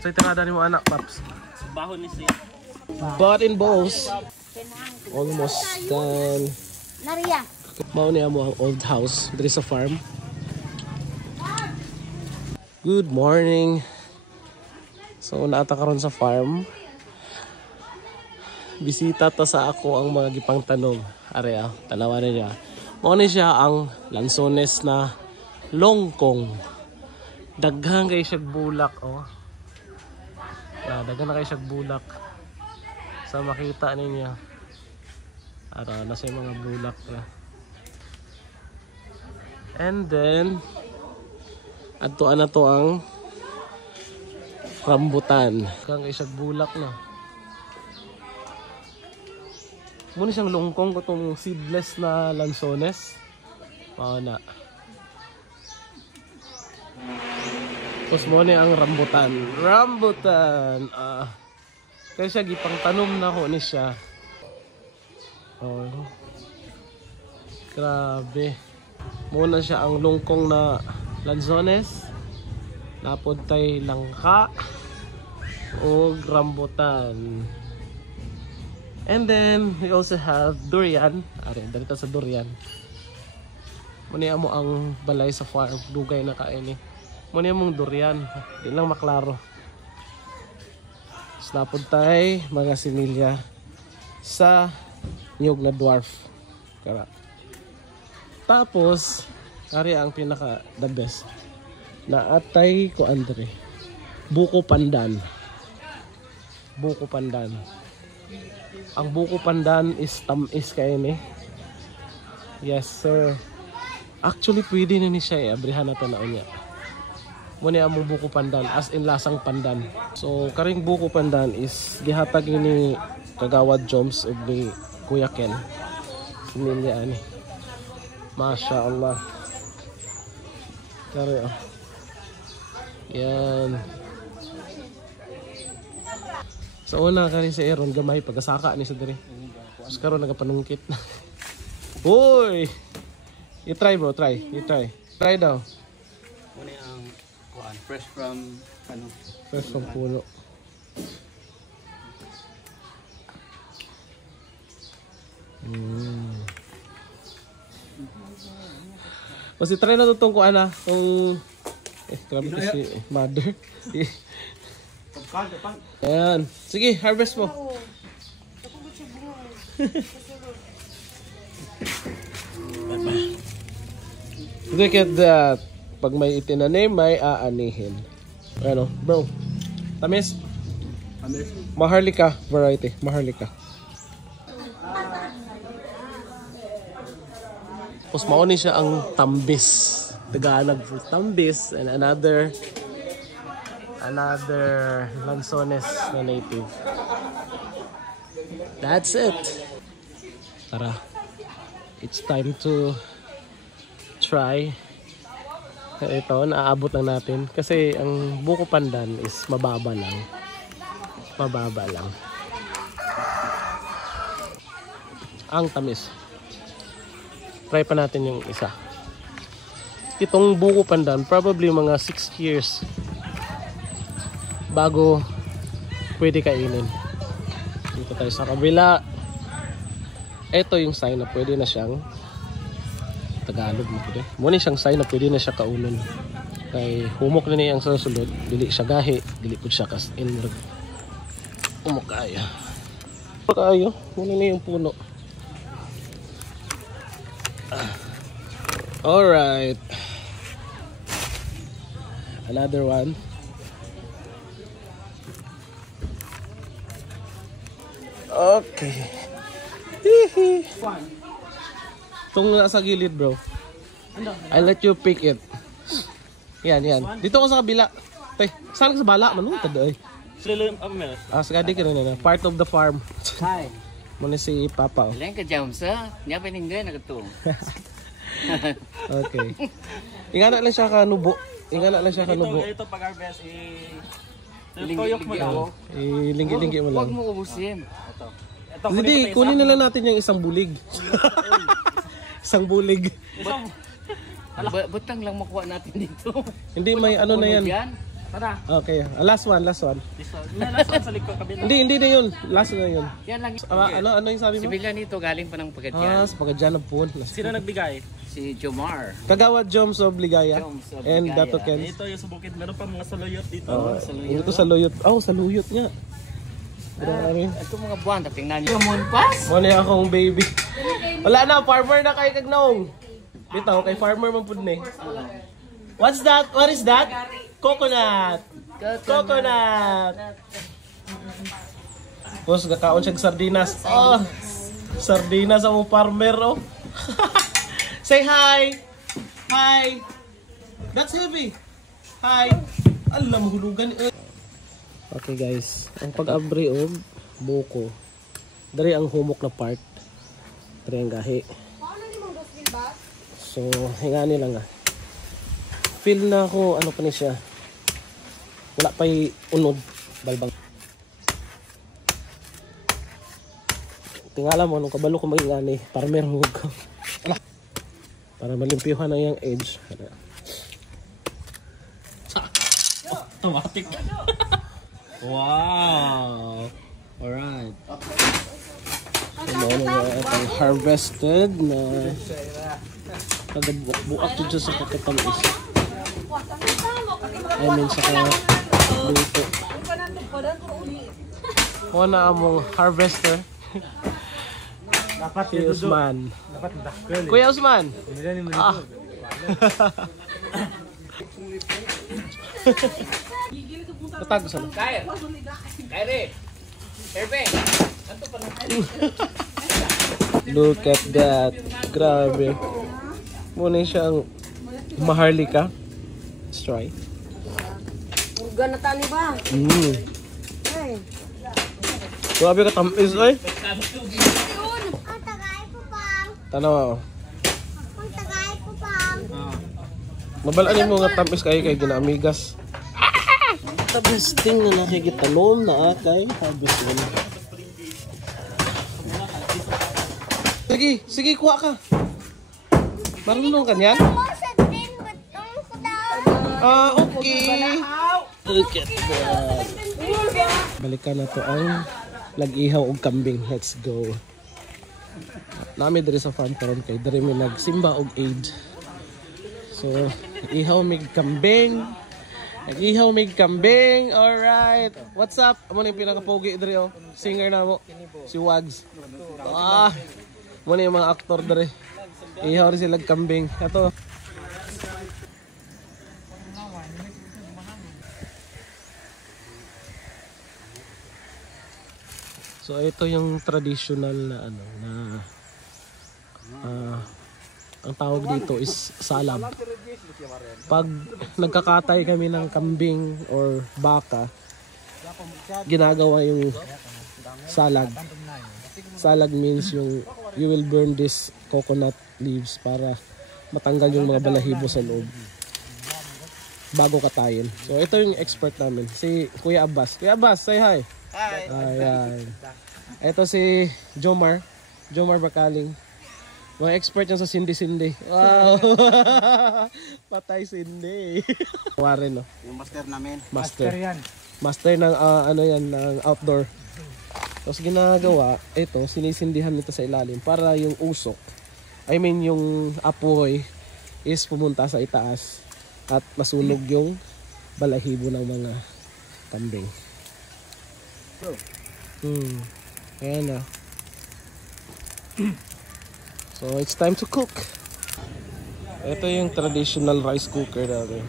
Sa itirada ni mo anak, Paps. Bahon ni siya. But in bows, almost done. Nariya. Mao niya mo ang old house diri sa farm. Good morning. So naata karon sa farm. Bisita ta sa ako ang mga gipang tanom. Are tanawan niya. Mao ni siya ang lansones na longkong. Daghang kay siya bulak oh. Daghan na kay siya bulak. Sa makita ninyo. Ara na sa mga bulak ya. And then adto na to ang rambutan. Kang isang bulak na. Muna siyang lungkong ko itong seedless na lansones. Mao na. Tapos muna ang rambutan. Rambutan! Kaya siya gipang tanom na ko ni siya. Oh. Grabe. Muna siya ang lungkong na lanzones. Napod tay langka o rambutan. And then we also have durian. Ari, dito sa durian. Muna mo ang balay sa farm. Dugay na kain eh. Muna mong durian. Di lang maklaro. Napod tay mga similya sa niyog na dwarf. Kara. Tapos, ari ang pinaka the best. Naatay ko Andre. Buko pandan. Buko pandan. Ang buko pandan is tamis kayo ni. Yes sir. Actually pwede na ni siya eh. Abrihan na to na unya. Muna among buko pandan as in lasang pandan. So karing buko pandan is gihatag ni Kagawad Joms ug ni Kuya Ken. Pamilya ani. Masya Allah. Kare oh. Yan. Sa una kani si Aaron gamay pagkasaka ni sa diri. Tapos karon nagapanungkit. Hoy. You try bro, try. You try. Try daw. Muna ang kuan fresh from ano? Fresh from puno. Kasi try na tutong ko ana kung grabe kasi mother. Ayan. Sige, harvest mo. Look at that. Pag may itinanim, may aanihin. Ano, bro? Tamis? Tamis. Maharlika variety. Maharlika. Tapos mauni siya ang tambis. Tagalog for tambis. And another lansones na native. That's it. Tara. It's time to try. Ito, naaabot lang natin. Kasi ang buko pandan is mababa lang. Mababa lang. Ang tamis. Try pa natin yung isa. Itong buko pandan, probably mga 6 years bago pwede kainin. Dito tayo sa kabila. Ito yung sign na pwede na siyang Tagalog mo pwede. Muna siyang sign na pwede na siya kaunon. Kay humok na niya ang susunod. Dili siya gahi. Dili po siya kas in. Humok kaya. Kaya. Muna na yung puno. Alright. Another one. Okay. Itong nasa gilid bro. I'll let you pick it. Yan, yan. Dito ko sa kabila. Tay, saan ka sa bala? Manungtad ay. Sagadi ka na. Part of the farm. Hi. Muna si Papa. Lang ka jam sa. Nya pininggan nagatung. Okay. Ingana lang siya kanubo. Ingana lang siya kanubo. Ito pag-harvest tuyok mo lang. Linggi-linggi mo lang. Huwag mo ubusin. Ito. Hindi, kunin na lang natin yung isang bulig. Isang bulig. Butang lang makuha natin dito. Hindi may ano na yan. Tara. Okay, last one. Last one sa likod kabila. Hindi na yun. Last na yun. Yan lang. Ano yung sabi Si mo? Bilan nito galing pa ng Pagadyan. Sa Pagadyan na po. Sino nagbigay? Si Jomar. Kagawad Joms of Ligaya. Joms of And Ligaya. Dato Ken. Ito yung sa bukid. Meron pa mga saluyot dito. Ito sa Luyot. Sa Luyot nga. Grabe. Ito mga buwan, tingnan niyo. Monpas? Wala akong baby. Wala na, farmer na kay Kagnaong. Bitaw, kay farmer man pud ni. What's that? What is that? Coconut. Coconut. Tapos gakaon siya sardinas. Sardinas ang farmer oh. Say hi. Hi. That's heavy. Hi. Alam hulugan. Okay guys, ang pag-abri og buko. Dari ang humok na part. Dari ang gahi. So, hingani lang Feel na ako ano pa ni siya. Wala pa'y unod balbang. Tingala mo nung kabalo ko magingani, farmer hug ko. Para malimpyuhan na yung edge. Automatic. Wow. Alright. Itong harvested na nagabuak dito sa kakatamis. I mean sa luto. Kung na among harvester. Dapat Si Usman. Dapat Kuya Usman. Natago sa lang. Kaire. Herbe. Look at that. Grabe. Muna siyang maharlika. Let's try. Urga na tani ba? Ay. Grabe ka tamis ay. Ang tagay ko pang. Tanaw ako. Ang tagay ko pang. Mabalaan mo nga tamis kayo kay ginamigas. The best thing na nakikitanom na kay harvest mo. Sige, kuha ka. Marunong ka niyan? Okay. Look at that. Balikan na to ang lag-ihaw og kambing. Let's go. Nami diri sa farm karon kay diri mi nagsimba og Eid. So, ihaw mig kambing. Nag-ihaw mig kambing. Alright. What's up? Amo ni pinaka-pogi diri oh. Singer na mo. Si Wags. Mo ni mga aktor diri. Ihaw rin sila kambing. Ato. So ito yung traditional na ano na ang tawag dito is salab. Pag nagkakatay kami ng kambing or baka, ginagawa yung salag. Salag means yung you will burn this coconut leaves para matanggal yung mga balahibo sa loob bago katayin. So ito yung expert namin, si Kuya Abbas. Kuya Abbas, say hi. Hi. Ayan. Ito si Jomar Bakaling. Mga expert yan sa sindi-sindi. Wow. Patay sindi. Warren no. Yung master namin. Master yan. Master ng ano yan, ng outdoor. Tapos ginagawa, ito, sinisindihan nito sa ilalim para yung usok, I mean yung apoy is pumunta sa itaas at masunog yung balahibo ng mga kambing. Ayan na. So it's time to cook. Ito yung traditional rice cooker natin.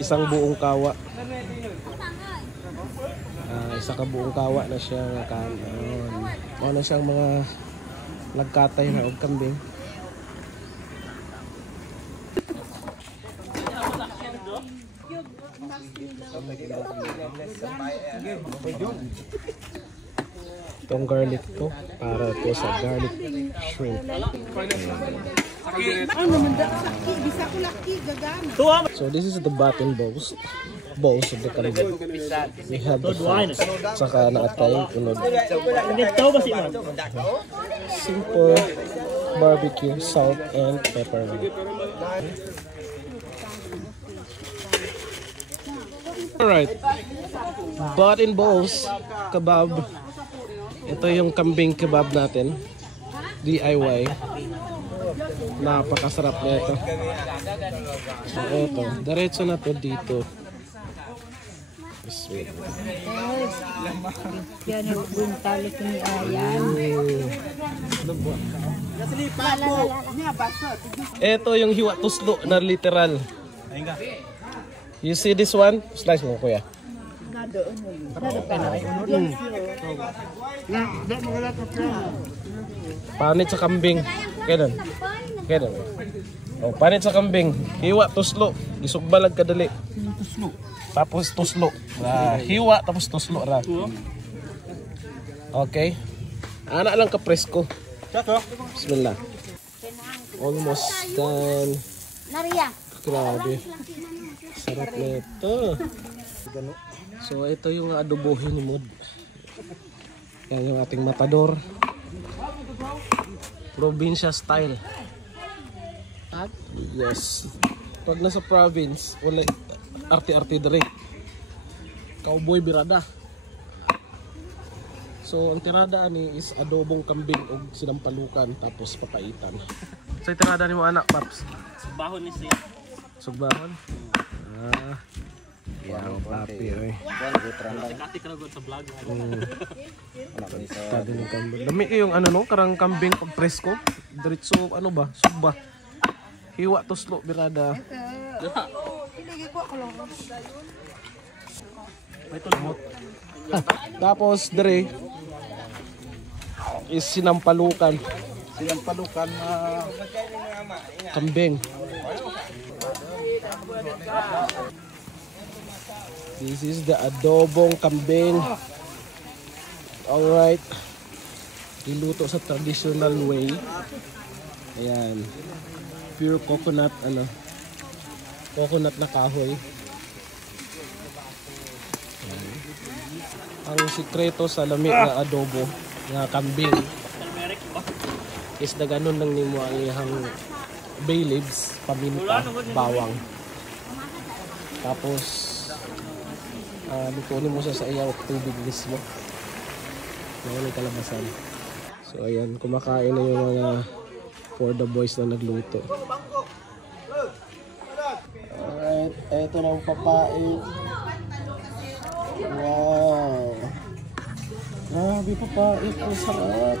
Isang buong kawa. Isa ka buong kawa na siya kanon. Mao na siyang mga nagkatay na og kambing. Itong garlic to para to sa garlic shrimp. So this is the button balls of the kambing. We have the fat, saka nakatay unod. Simple barbecue, salt and pepper. Alright. Butt and balls kebab. Ito yung kambing kebab natin. DIY. Napakasarap na ito. So, ito. Diretso na to dito. Sweet. Yan yung buntalik ni Ayan. Ito yung hiwa tuslo na literal. You see this one? Slice mo, kuya. Panit sa kambing. Kailan? Kailan? Oh, panit sa kambing. Hiwa tuslo. Isugbalag kadali. Tapos tuslo. Hiwa tapos tuslo ra. Okay. Ana lang ka presko. Bismillah. Almost done. Naria. Grabe. Sarap na ito. So ito yung adobohin ni Mod. Yan yung ating matador. Probinsya style. At yes. Pag nasa province, wala arte-arte dire. Cowboy birada. So ang tirada ni is adobong kambing o sinampalukan tapos papaitan. So yung tirada ni mo anak, Paps? Sugbahon ni siya. Sugbahon? Wow, papi, oy. Kati ka na sa vlog. Tadi ng kambing. Dami yung ano no, karang kambing pag presko. Diretso ano ba? Sugba. Hiwa tuslo birada. Tapos dire is sinampalukan. Sinampalukan na kambing. This is the adobong kambing. Alright. Iluto sa traditional way. Ayan. Pure coconut, ano. Coconut na kahoy. Ayan. Ang sikreto sa lami na adobo na kambing is na ganun lang nimo ang ihang bay leaves, paminta, bawang. Tapos lutunin mo siya sa iyaw tubig mismo. May kalabasan. So ayan, kumakain na yung mga for the boys na nagluto. Alright, eto na ang papait. Wow. Grabe papait, ang sarap.